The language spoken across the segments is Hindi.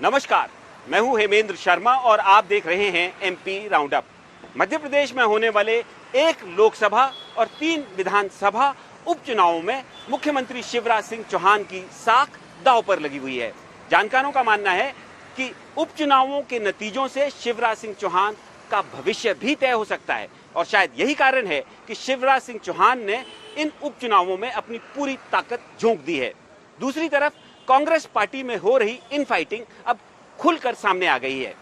नमस्कार, मैं हूं हेमेंद्र शर्मा और आप देख रहे हैं MP round up. Madhya Pradesh में होने वाले एक लोकसभा और 3 विधानसभा उपचुनावों में मुख्यमंत्री शिवराज सिंह चौहान की साख दांव पर लगी हुई है। जानकारों का मानना है कि उपचुनावों के नतीजों से शिवराज सिंह चौहान का भविष्य भी तय हो सकता है और शायद यही कारण है कि शिवराज सिंह चौहान ने इन उपचुनावों में अपनी पूरी ताकत झोंक दी है। दूसरी तरफ कांग्रेस पार्टी में हो रही इनफाइटिंग अब खुलकर सामने आ गई है।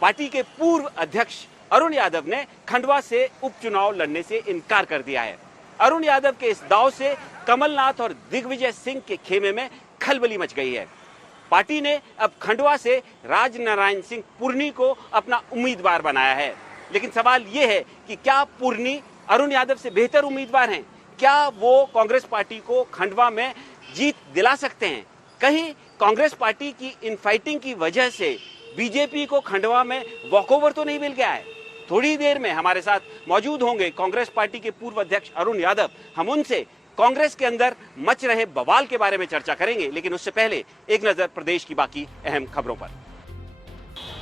पार्टी के पूर्व अध्यक्ष अरुण यादव ने खंडवा से उपचुनाव लड़ने से इनकार कर दिया है। अरुण यादव के इस दाव से कमलनाथ और दिग्विजय सिंह के खेमे में खलबली मच गई है। पार्टी ने अब खंडवा से राजनारायण सिंह पुरनी को अपना उम्मीदवार बनाया है, लेकिन सवाल यह है कि क्या पुरनी अरुण यादव से बेहतर उम्मीदवार हैं? क्या वो कांग्रेस पार्टी को खंडवा में जीत दिला सकते हैं? कहीं कांग्रेस पार्टी की इनफाइटिंग की वजह से बीजेपी को खंडवा में वॉकओवर तो नहीं मिल गया है? थोड़ी देर में हमारे साथ मौजूद होंगे कांग्रेस पार्टी के पूर्व अध्यक्ष अरुण यादव। हम उनसे कांग्रेस के अंदर मच रहे बवाल के बारे में चर्चा करेंगे, लेकिन उससे पहले एक नजर प्रदेश की बाकी अहम खबरों पर।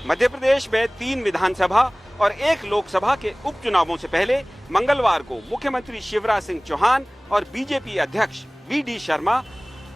मध्य प्रदेश में 3 विधानसभा और 1 लोकसभा के उपचुनावों से पहले मंगलवार को मुख्यमंत्री शिवराज सिंह चौहान और बीजेपी अध्यक्ष वी.डी. शर्मा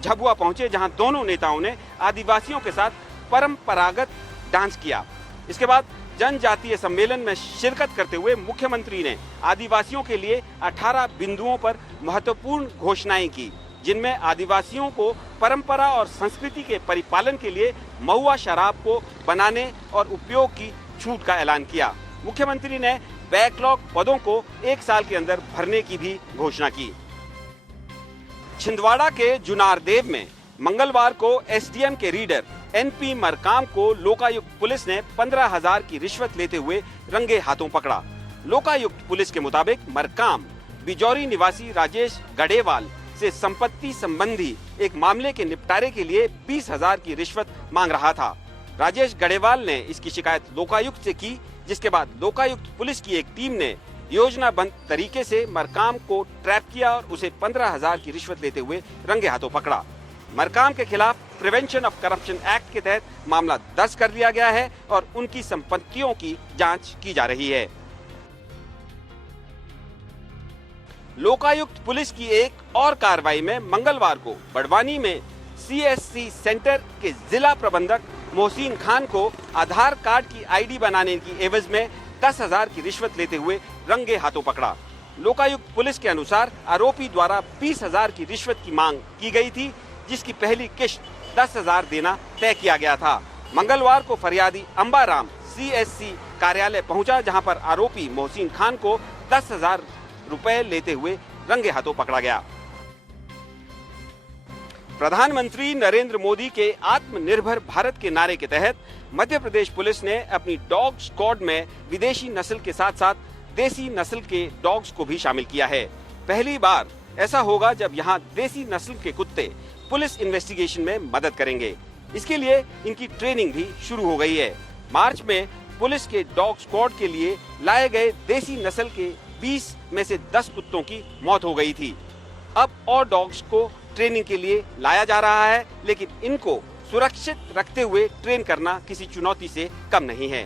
झाबुआ पहुंचे, जहां दोनों नेताओं ने आदिवासियों के साथ परंपरागत डांस किया। इसके बाद जनजातीय सम्मेलन में शिरकत करते हुए मुख्यमंत्री ने आदिवासियों के लिए 18 बिंदुओं पर महत्वपूर्ण घोषणाएं की, जिनमें आदिवासियों को परंपरा और संस्कृति के परिपालन के लिए महुआ शराब को बनाने और उपयोग की छूट का ऐलान किया। मुख्यमंत्री ने बैकलॉग पदों को 1 साल के अंदर भरने की भी घोषणा की। छिंदवाड़ा के जुनारदेव में मंगलवार को एसडीएम के रीडर एनपी मरकाम को लोकायुक्त पुलिस ने 15,000 की रिश्वत लेते हुए रंगे हाथों पकड़ा। लोकायुक्त पुलिस के मुताबिक मरकाम बिजौरी निवासी राजेश गढ़ेवाल से संपत्ति संबंधी एक मामले के निपटारे के लिए 20,000 की रिश्वत मांग रहा था। राजेश गढ़ेवाल ने इसकी शिकायत लोकायुक्त से की, जिसके बाद लोकायुक्त पुलिस की एक टीम ने योजनाबद्ध तरीके से मरकाम को ट्रैप किया और उसे 15,000 की रिश्वत लेते हुए रंगे हाथों पकड़ा। मरकाम के खिलाफ प्रिवेंशन ऑफ करप्शन एक्ट के तहत मामला दर्ज कर लिया गया है और उनकी संपत्तियों की जांच की जा रही है। लोकायुक्त पुलिस की एक और कार्रवाई में मंगलवार को बड़वानी में सीएससी सेंटर के जिला प्रबंधक मोहसिन खान को आधार कार्ड की आईडी बनाने की एवज में 10,000 की रिश्वत लेते हुए रंगे हाथों पकड़ा। लोकायुक्त पुलिस के अनुसार आरोपी द्वारा 20,000 की रिश्वत की मांग की गई थी, जिसकी पहली किश्त 10,000 देना तय किया गया था। मंगलवार को फरियादी अंबाराम सीएससी कार्यालय पहुंचा, जहां पर आरोपी मोहसिन खान को 10,000 रुपए लेते हुए रंगे हाथों पकड़ा गया। प्रधानमंत्री नरेंद्र मोदी के आत्मनिर्भर भारत के नारे के तहत मध्य प्रदेश पुलिस ने अपनी डॉग स्क्वाड में विदेशी नस्ल के साथ साथ देसी नस्ल के डॉग्स को भी शामिल किया है। पहली बार ऐसा होगा जब यहां देसी नस्ल के कुत्ते पुलिस इन्वेस्टिगेशन में मदद करेंगे। इसके लिए इनकी ट्रेनिंग भी शुरू हो गई है। मार्च में पुलिस के डॉग स्क्वाड के लिए लाए गए देसी नस्ल के 20 में से 10 कुत्तों की मौत हो गई थी। अब और डॉग्स को ट्रेनिंग के लिए लाया जा रहा है, लेकिन इनको सुरक्षित रखते हुए ट्रेन करना किसी चुनौती से कम नहीं है।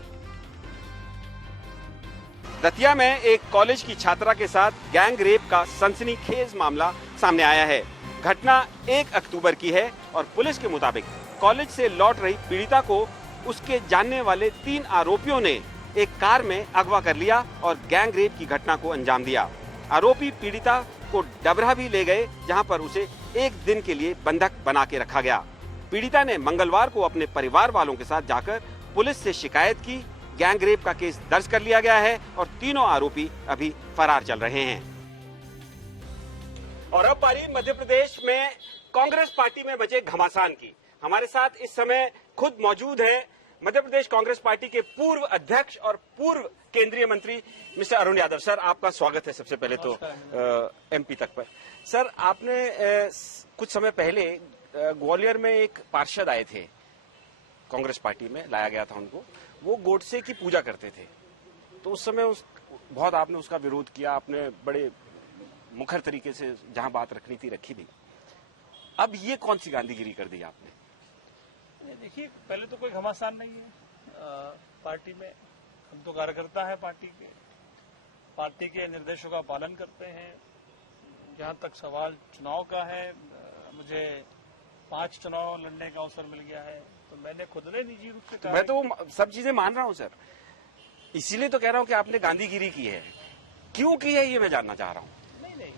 दतिया में एक कॉलेज की छात्रा के साथ गैंग रेप का सनसनीखेज मामला सामने आया है। घटना 1 अक्टूबर की है और पुलिस के मुताबिक कॉलेज से लौट रही पीड़िता को उसके जानने वाले 3 आरोपियों ने एक कार में अगवा कर लिया और गैंग रेप की घटना को अंजाम दिया। आरोपी पीड़िता को डबरा भी ले गए, जहां पर उसे 1 दिन के लिए बंधक बना के रखा गया। पीड़िता ने मंगलवार को अपने परिवार वालों के साथ जाकर पुलिस से शिकायत की। गैंग रेप का केस दर्ज कर लिया गया है और तीनों आरोपी अभी फरार चल रहे हैं। और अब बारी मध्य प्रदेश में कांग्रेस पार्टी में बचे घमासान की। हमारे साथ इस समय खुद मौजूद है मध्य प्रदेश कांग्रेस पार्टी के पूर्व अध्यक्ष और पूर्व केंद्रीय मंत्री मिस्टर अरुण यादव। सर, आपका स्वागत है सबसे पहले तो एमपी तक पर। सर, आपने कुछ समय पहले ग्वालियर में एक पार्षद आए थे, कांग्रेस पार्टी में लाया गया था उनको। वो गोडसे की पूजा करते थे, तो उस समय बहुत आपने उसका विरोध किया। आपने बड़े मुखर तरीके से जहां बात रखनी थी रखी थी। अब ये कौन सी गांधीगिरी कर दी आपने? देखिए, पहले तो कोई घमासान नहीं है पार्टी में। हम तो कार्यकर्ता है पार्टी के निर्देशों का पालन करते हैं। जहां तक सवाल चुनाव का है, मुझे 5 चुनाव लड़ने का अवसर मिल गया है, तो मैंने खुद ने निजी रूप से कहा। मैं तो सब चीजें मान रहा हूं सर, इसीलिए तो कह रहा हूं कि आपने गांधीगिरी की है। क्यों की है ये मैं जानना चाह रहा हूं। नहीं,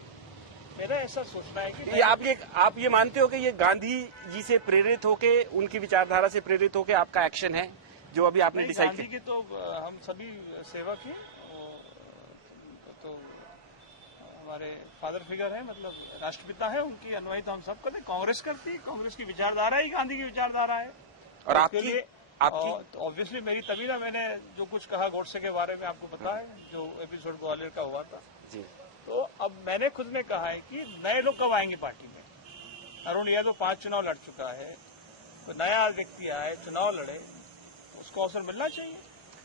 मेरा ऐसा सोचना है कि आप ये मानते हो कि ये गांधी जी से प्रेरित होके, उनकी विचारधारा से प्रेरित होके आपका एक्शन है जो अभी आपने डिसाइड किया? गांधी के तो हम सभी सेवक हैं, तो हमारे फादर फिगर है, मतलब राष्ट्रपिता है, उनकी अनुयायी तो हम सब करते। कांग्रेस करती है, कांग्रेस की विचारधारा ही गांधी की विचारधारा है। और आपकी ऑब्वियसली मेरी तभी ना, मैंने जो कुछ कहा गोडसे के बारे में आपको पता है, जो एपिसोड ग्वालियर का हुआ था जी। तो अब मैंने खुद में कहा है कि नए लोग कब आएंगे पार्टी में। अरुण यादव 5 चुनाव लड़ चुका है, तो नया व्यक्ति आए, चुनाव लड़े, तो उसको अवसर मिलना चाहिए।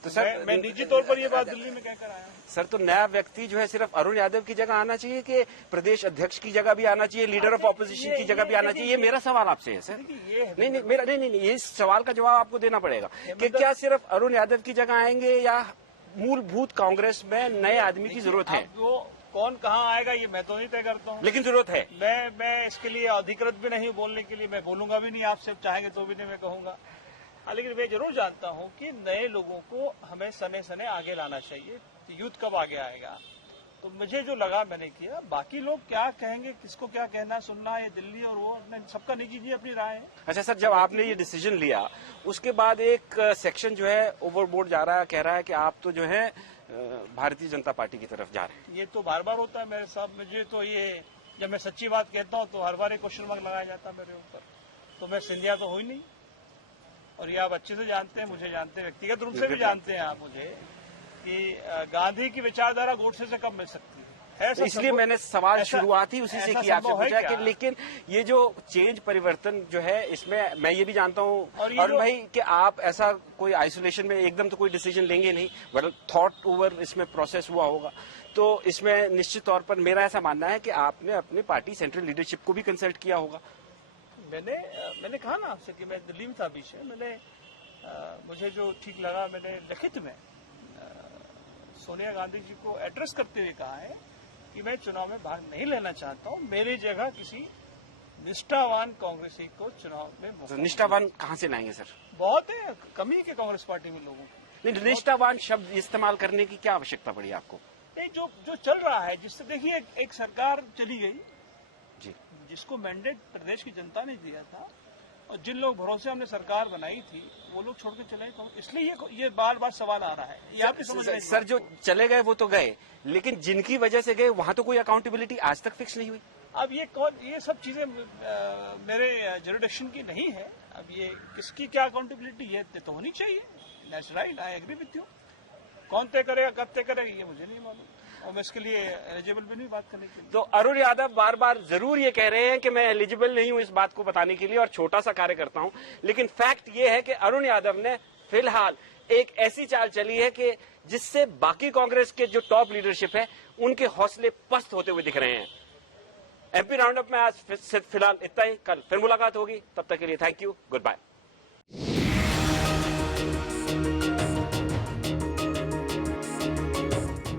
तो सर मैं निजी तौर पर ये बात दिल्ली में कहकर आया। सर, तो नया व्यक्ति जो है सिर्फ अरुण यादव की जगह आना चाहिए कि प्रदेश अध्यक्ष की जगह भी आना चाहिए, लीडर ऑफ ऑपोजिशन की जगह भी आना चाहिए? ये मेरा सवाल आपसे है सर। नहीं, इस सवाल का जवाब आपको देना पड़ेगा कि क्या सिर्फ अरुण यादव की जगह आएंगे या मूलभूत कांग्रेस में नए आदमी की जरूरत है? वो कौन कहाँ आएगा ये मैं तो नहीं तय करता हूँ, लेकिन जरूरत है। मैं इसके लिए अधिकृत भी नहीं बोलने के लिए, मैं बोलूंगा भी नहीं, आपसे चाहेंगे तो भी नहीं मैं कहूंगा। लेकिन मैं जरूर जानता हूं कि नए लोगों को हमें सने सने आगे लाना चाहिए। यूथ कब आगे आएगा, तो मुझे जो लगा मैंने किया। बाकी लोग क्या कहेंगे, किसको क्या कहना सुनना, ये दिल्ली और वो सबका निजी अपनी राय है। अच्छा सर, जब आपने ये डिसीजन लिया उसके बाद एक सेक्शन जो है ओवरबोर्ड जा रहा है, कह रहा है कि आप तो जो है भारतीय जनता पार्टी की तरफ जा रहे हैं। ये तो बार बार होता है मेरे साथ। मुझे तो ये, जब मैं सच्ची बात कहता हूँ तो हर बार एक क्वेश्चन मार्क लगाया जाता है मेरे ऊपर। तो मैं सिंधिया तो हुई नहीं, और ये आप अच्छे से जानते हैं, मुझे जानते हैं, व्यक्तिगत रूप से भी जानते हैं आप मुझे, कि गांधी की विचारधारा गोडसे से कब मिल सकती है। इसलिए मैंने सवाल शुरुआत ही उसी से किया आपसे पूछा कि लेकिन ये जो चेंज परिवर्तन जो है, इसमें मैं ये भी जानता हूँ और भाई कि आप ऐसा कोई आइसोलेशन में एकदम तो कोई डिसीजन लेंगे नहीं, बट थॉट ओवर इसमें प्रोसेस हुआ होगा। तो इसमें निश्चित तौर पर मेरा ऐसा मानना है कि आपने अपनी पार्टी सेंट्रल लीडरशिप को भी कंसल्ट किया होगा। मैंने कहा ना आपसे कि मैं दिल्ली में था बीच में। मुझे जो ठीक लगा, मैंने लिखित में सोनिया गांधी जी को एड्रेस करते हुए कहा है कि मैं चुनाव में भाग नहीं लेना चाहता हूं, मेरी जगह किसी निष्ठावान कांग्रेसी को चुनाव में। तो निष्ठावान कहां से लाएंगे सर? बहुत है, कमी के कांग्रेस पार्टी में लोगों की। नहीं, निष्ठावान शब्द इस्तेमाल करने की क्या आवश्यकता पड़ी आपको? नहीं, जो चल रहा है, जिससे देखिए एक सरकार चली गई जी, जिसको मैंडेट प्रदेश की जनता ने दिया था, और जिन लोग भरोसे हमने सरकार बनाई थी वो लोग छोड़ के चले गए। तो इसलिए ये बार बार सवाल आ रहा है। ये आपकी समझ में सर, जो चले गए वो तो गए, लेकिन जिनकी वजह से गए वहां तो कोई अकाउंटेबिलिटी आज तक फिक्स नहीं हुई। अब ये सब चीजें मेरे जुरिडिक्शन की नहीं है। अब ये किसकी क्या अकाउंटेबिलिटी है तो होनी चाहिए। That's right, I agree with you. कौन तय करेगा, कब तय करेगा, ये मुझे नहीं मालूम, और मैं इसके लिए एलिजिबल भी नहीं बात करने के लिए। तो अरुण यादव बार बार जरूर ये कह रहे हैं कि मैं एलिजिबल नहीं हूं इस बात को बताने के लिए और छोटा सा कार्य करता हूं, लेकिन फैक्ट ये है कि अरुण यादव ने फिलहाल एक ऐसी चाल चली है कि जिससे बाकी कांग्रेस के जो टॉप लीडरशिप है उनके हौसले पस्त होते हुए दिख रहे हैं। एमपी राउंड अप में आज फिलहाल इतना ही। कल फिर मुलाकात होगी, तब तक के लिए थैंक यू, गुड बाय।